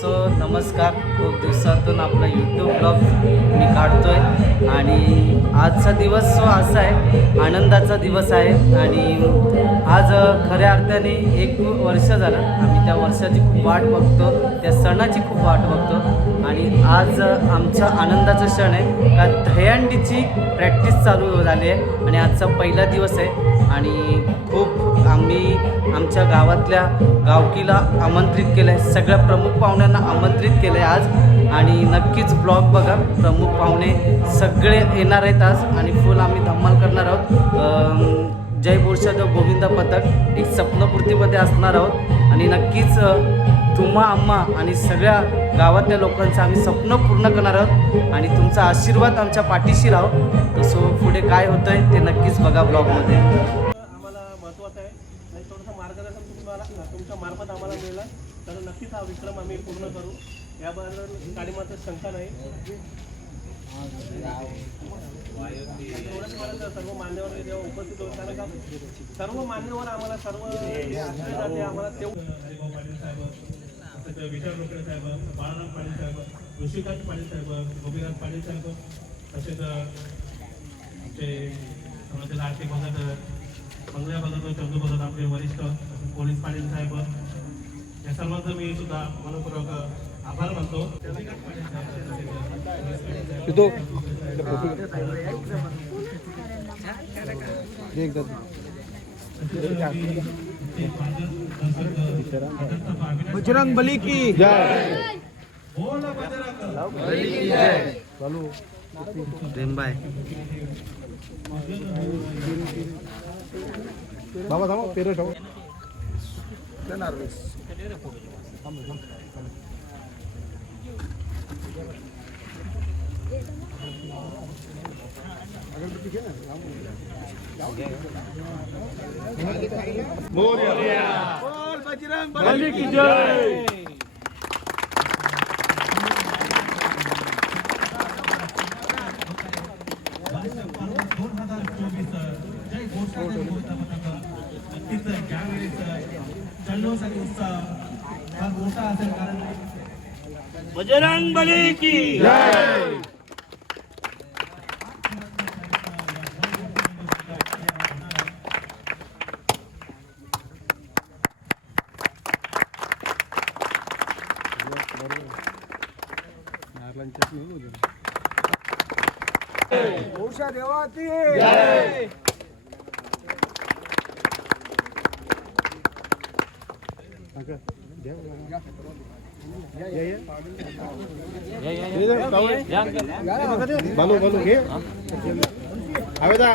So नमस्कार. खूप दिवसातून आपला यूट्यूब ब्लॉग मी काढतो आहे आणि आजचा दिवस जो असा आहे आनंदाचा दिवस आहे आणि आज खऱ्या अर्थाने 1 वर्ष झालं आम्ही त्या वर्षाची खूप वाट बघतो, त्या सणाची खूप वाट बघतो आणि आज आमचा आनंदाचा क्षण आहे का दहीहंडीची प्रॅक्टिस चालू झाली आहे आणि आजचा पहिला दिवस आहे आणि खूप आम्ही आमच्या गावातल्या गावकीला आमंत्रित केलं आहे, सगळ्या प्रमुख पाहुण्यांना आमंत्रित केलं आहे आज आणि नक्कीच ब्लॉग बघा. प्रमुख पाहुणे सगळे येणार आहेत आज आणि फुल आम्ही धमाल करणार आहोत. जय बोरशादेव गोविंदा पथक एक स्वप्नपूर्तीमध्ये असणार आहोत आणि नक्कीच तुम्हा आम्हा आणि सगळ्या गावातल्या लोकांचं आम्ही स्वप्न पूर्ण करणार आहोत आणि तुमचा आशीर्वाद आमच्या पाठीशी राहो. तसं पुढे काय होतं आहे ते नक्कीच बघा ब्लॉगमध्ये. आम्हाला महत्त्वाचं आहे आणि थोडंसं मार्गदर्शन तुमच्या मार्फत आम्हाला मिळालं तर नक्कीच हा विक्रम आम्ही पूर्ण करू, याबद्दल काही मात्र शंका नाही. सर्व मान्यवर जेव्हा उपस्थित होत कारण का सर्व मान्यवर आम्हाला सर्व आम्हाला विचार लोकरे साहेब, बाळाराम पाटील साहेब, ऋषिकांत पाटील साहेब, गोपीनाथ पाटील साहेब, तसेच आमचे समाजातील आर्थिक मदत मंगळ्या मदत चंदू मदत आमचे वरिष्ठ पोलीस पाटील साहेब या सर्वांचं मी सुद्धा मनपूर्वक आभार मानतो. बजरंग बली की जय. बोल बजरंग बली की जय. प्रेमबाई बाबा थांबा पेरे ठेवा. बोल बजरंग बली की जय. बजरंग बली की जय. उषा देवाची जय. बालू बालू घे आवेदा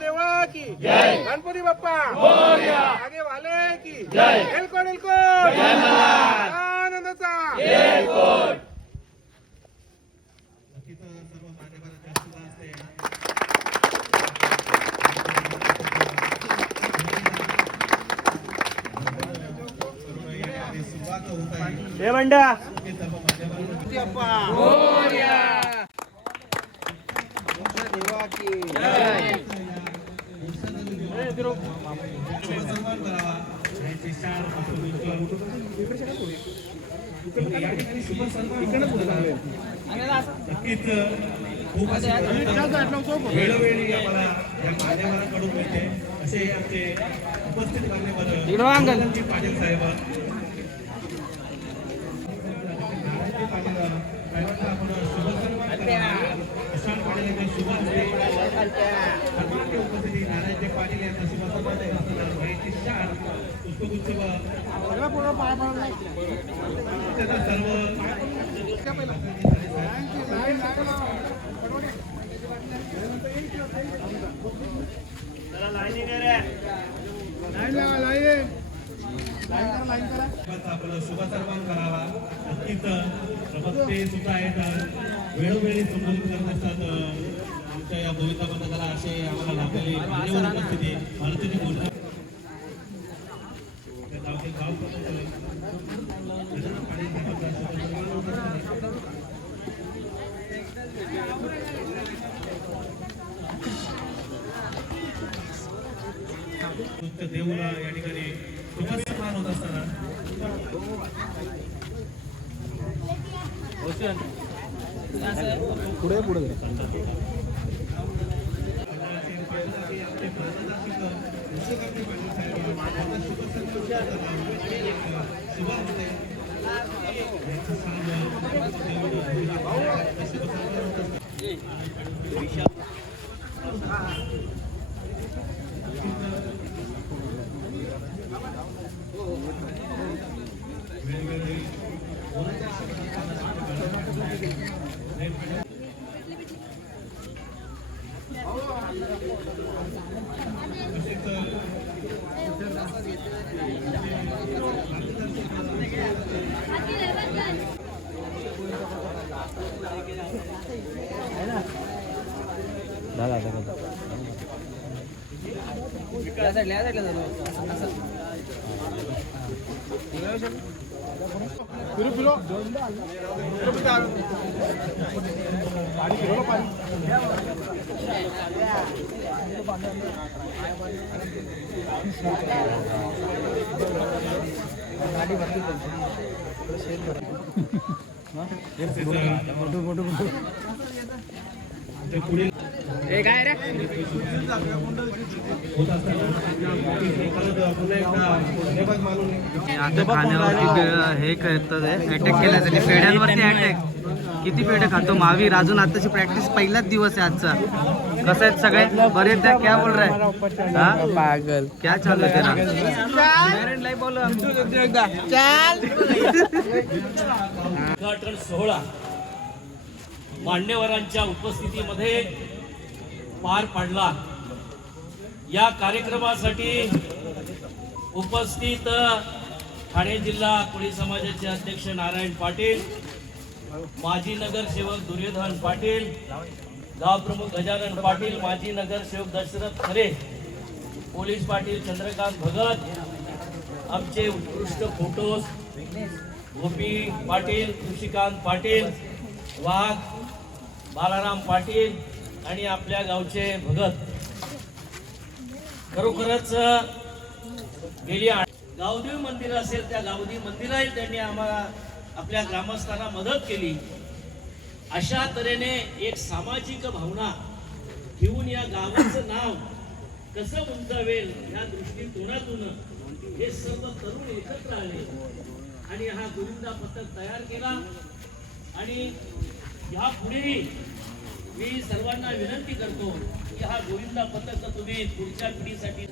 देवा की जय. गणपती बाप्पा मोरया. आगे वाले की जय. एलकोट एलकोट आनंदाचा एलकोट. हे बंडा बाप्पा मोरया. देवा की जय. वेळोवेळी आम्हाला या मान्यवरांकडून मिळते असे आमचे उपस्थित मान्यवर पाटील साहेब, प्रशांत पाटील यांचे शुभ हस्ते उपस्थिती नारायणजी पाटील यांचा शुभ सन्मान वयाची 4 पुष्पगुच्छ आपलं शुभ सन्मान करावा. नक्कीच ते सुद्धा आहेत वेळोवेळी संबोधित करत असतात आमच्या या गोविंदा पथकाला असे आम्हाला लाभलेली मान्यवर उपस्थिती भारतीय मोठा गाव तुमच्या देऊला या ठिकाणी शुभस्मान होत असताना पुढे पुढे फिरो फिरो पाणी फिरवलं पाणी पुढील काय रे होत असताना पुन्हा एकदा मानून आता खाण्यावरती हे करतात अटॅक केल्यासाठी पेढ्यांवरती अटॅक. किती पेढे खातो महावीर? अजून आताची प्रॅक्टिस पहिलाच दिवस आहे आजचा. कसं आहेत सगळे बरे आहेत? क्या बोल रहा है पागल? क्या चालू है तेरा? उद्घाटन सोहळा मान्यवरांच्या उपस्थितीमध्ये पार पडला. या कार्यक्रमासाठी उपस्थित ठाणे जिल्हा कोळी समाजाचे अध्यक्ष नारायण पाटील, माजी नगरसेवक दुर्योधन पाटील, गाव प्रमुख गजानन पाटील, माजी नगरसेवक दशरथ खरे, पोलीस पाटील चंद्रकांत भगत, आमचे उत्कृष्ट फोटोज गोपी पाटील, कृषिकांत पाटील, वाघ, बालाराम पाटील आणि आपल्या गावचे भगत. खरोखरच गेली गावदेवी मंदिर असेल त्या गावदेवी मंदिराही त्यांनी आम्हाला आपल्या ग्रामस्थांना मदत केली. अशा तऱ्हेने एक सामाजिक भावना घेऊन या गावाचं नाव कसं उंचावेल या दृष्टिकोनातून हे सर्व तरुण एकत्र आले आणि हा गोविंदा पथक तयार केला. आणि ह्या पुढेही मी सर्वांना विनंती करतो की हा गोविंदा पथक तुम्ही पुढच्या पिढीसाठी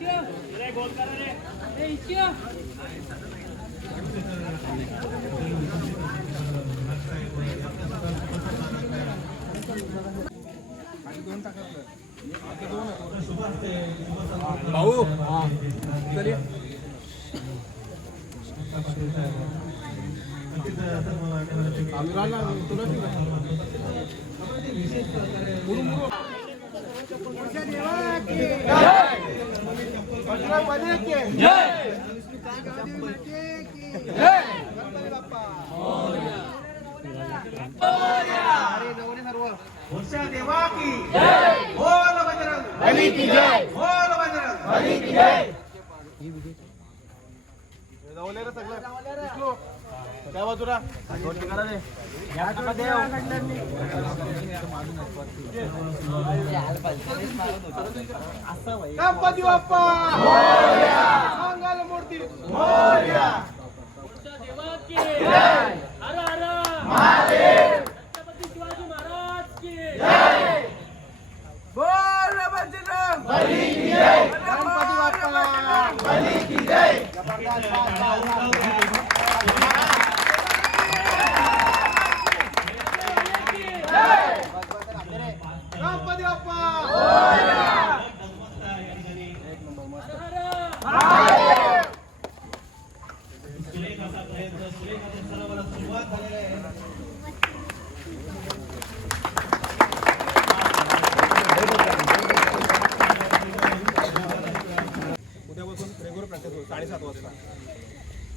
भाऊ चलिए देवा की बोल बजरंग बली की जय, बोल बजरंग बली की जय. जाऊन रे सगळं विष्णू त्या बाजूला करा रे गणपती बाप्पा मोरया, मंगल मूर्ती मोरया. देवा की जय, हर हर महादेव, छत्रपती शिवाजी महाराज की जय. बोल बजरंग बली की जय, गणपती बाप्पा बली की जय. गणपती बाप्पा उद्यापासून रेग्युलर प्रॅक्टिस होईल 7:30 वाजता.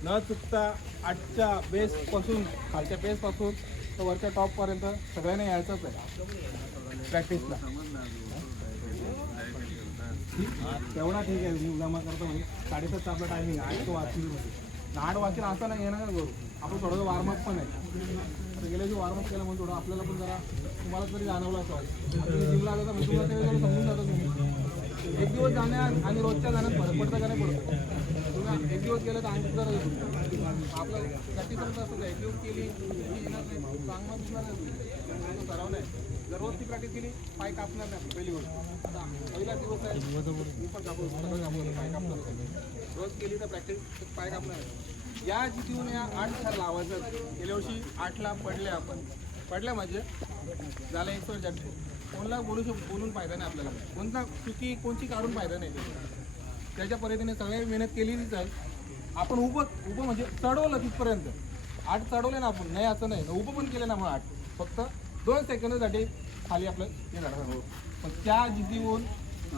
न चुकता आजच्या बेस पासून खालच्या बेस पासून तर वरच्या टॉप पर्यंत सगळ्यांनी यायचंच आहे प्रॅक्टिसला. तेवढा ठीक आहे, मी जमा करतो म्हणजे 7:30चा आपला टायमिंग आहे, 8 वाजतील 8 वाजतील असं नाही येणार करू आपण थोडंसं वॉर्मअप पण आहे. आता गेल्या दिवशी वॉर्मअप केलं म्हणून थोडं आपल्याला पण जरा तुम्हाला तरी जाणवलं असं आता जिमला जाता म्हणजे तुम्हाला ते समजून जातं तुम्ही. एक दिवस जाण्यात आणि रोजच्या जाण्यात फरक पडतं का नाही पडतो. तुम्ही एक दिवस गेलं तर आणखी जरा आपलं प्रॅक्टिस असं एक दिवस केली येणार नाही, चांगला दिसणार नाही, सराव नाही. जर रोज ती प्रॅक्टिस केली पाय कापणार नाही पहिली गोष्ट. आता पहिला दिवस आहे, मी पण कापू पाय कापणार नाही. रोज केली तर प्रॅक्टिस पाय कापणार नाही. या जिथून या 8 थर लावायचं. गेल्या वर्षी 8ला पडले आपण, पडले म्हणजे झालं एक वर्ष. कोणाला बोलून फायदा नाही आपल्याला, कोणता चुकी कोणची काढून फायदा नाही. त्याच्या पद्धतीने सगळ्या मेहनत केलीच आहे आपण. उभं म्हणजे चढवलं तिथपर्यंत 8 चढवले ना आपण, नाही असं नाही उभं पण केलं ना मग 8 फक्त 2 सेकंदासाठी खाली आपलं हे झालं. पण त्या जिद्दीहून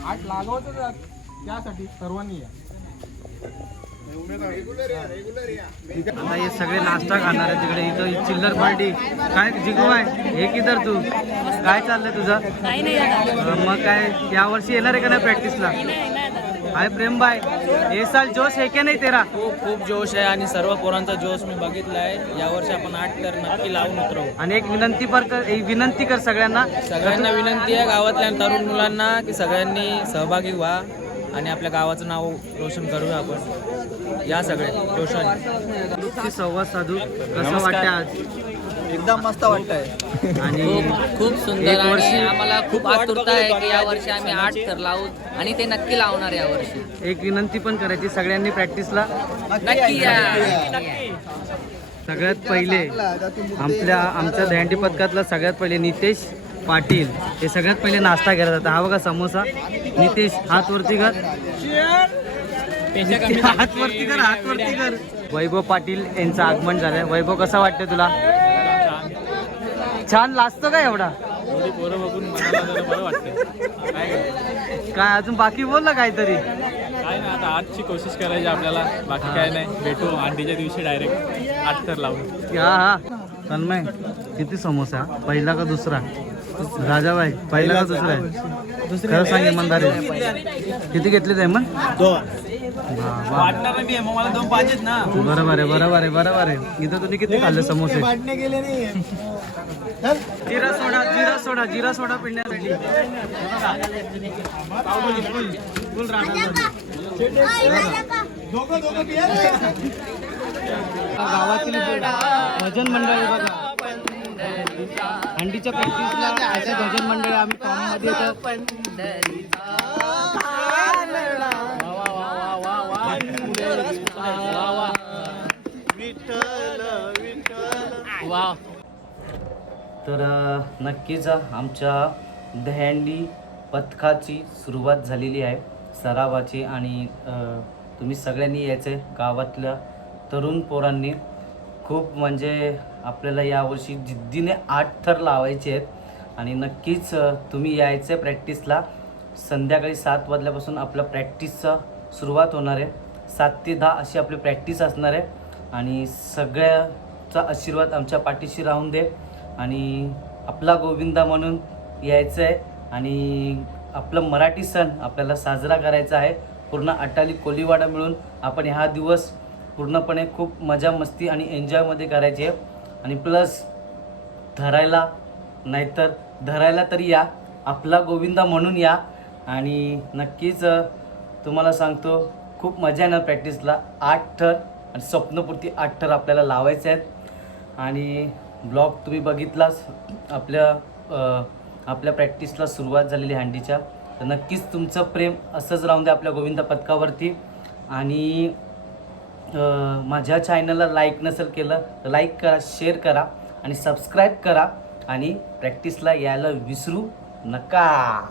8 लागवतच त्यासाठी सर्वांनी या. आता हे सगळे नाश्ता खाणार आहे तिकडे. इथं चिल्लर पार्टी काय जिगू आहे हे किधर तू काय चाललंय तुझं? काही नाही मग काय यावर्षी येणार आहे का नाही प्रॅक्टिसला? हाय प्रेम भाई, हे साल जोश आहे की नाही तेरा? खूप जोश आहे आणि सर्व पोरांचा जोश मी बघितला आहे. यावर्षी आपण 8 तर नक्की लावून उतरवू. आणि एक विनंती कर सगळ्यांना विनंती आहे गावातल्या तरुण मुलांना की सगळ्यांनी सहभागी व्हा आणि आपल्या गावाचं नाव रोशन करूया आपण. या सगळे रोशन संवाद साधू कसं वाटतं आज? एकदम मस्त वाटतंय आणि खूप सुंदर आणि आम्हाला खूप आतुरता आहे की या वर्षी आम्ही 8 थर लावू आणि ते नक्की लावणार या वर्षी. एक विनंती पण करायची सगळ्यांनी प्रॅक्टिसला नक्की या. सगळ्यात पहिले आमच्या दहीहंडी पथकातला सगळ्यात पहिले नितेश पाटील हे सगळ्यात पहिले नाश्ता केला जातं. हा बघा समोसा. नितेश हात वरती कर, हात वरती कर. वैभव पाटील यांचं आगमन झालंय. वैभव कसं वाटतं तुला? छान लाजतो का एवढा? काय अजून बाकी बोल ना काहीतरी. काय नाही, आता आजची कोशिश करायची आपल्याला, बाकी काय नाही. भेटू अंडीच्या दिवशी डायरेक्ट 8 तर लावू. हा तन्मय किती समोसा? पहिला का दुसरा? राजाबाई पहिला का दुसरा आहे? खरं सांग इमानदारी, किती घेतले ते मग? वाटणार मी मला 2 पाहिजेत ना. बरोबर आहे. इथं तुम्ही किती खाल्ले समोसे? जिरा सोडा पिण्यासाठी गावातील भजन मंडळ बघा. हंडीच्या प्रॅक्टिसला असे भजन मंडळ आम्ही कामामध्ये येतो. तर नक्कीच आमच्या दहीहंडी पथकाची सुरुवात झालेली आहे सरावाची. आणि तुम्ही सगळ्यांनी यायचं आहे. गावातल्या तरुण पोरांनी खूप म्हणजे आपल्याला यावर्षी जिद्दीने 8 थर लावायचे आहेत. आणि नक्कीच तुम्ही यायचं आहे प्रॅक्टिसला. संध्याकाळी 7 वाजल्यापासून आपलं प्रॅक्टिसचं सुरुवात होणार आहे. 7 ते 10 अशी आपली प्रॅक्टिस असणार आहे. आणि सगळ्याचा आशीर्वाद आमच्या पाठीशी राहून दे. आणि आपला गोविंदा म्हणून यायचं आहे. आणि आपलं मराठी सण आपल्याला साजरा करायचा आहे. पूर्ण अटाली कोलीवाडा मिळून आपण हा दिवस पूर्णपणे खूप मजा मस्ती आणि एन्जॉयमध्ये करायची आहे. आणि प्लस धरायला तरी या, आपला गोविंदा म्हणून या. आणि नक्कीच तुम्हाला सांगतो खूप मजा येणार प्रॅक्टिसला. 8 थर आणि स्वप्नपूर्ती 8 थर आपल्याला लावायचे आहेत. आणि ब्लॉग तुम्ही बघितलाच आपल्या प्रॅक्टिसला सुरुवात झालेली हंडीच्या. तर नक्कीच तुमचं प्रेम असंच राहून द्या आपल्या गोविंदा पथकावरती. आणि माझ्या चॅनलला लाईक नसेल केलं तर लाईक करा, शेअर करा आणि सबस्क्राईब करा. आणि प्रॅक्टिसला यायला विसरू नका.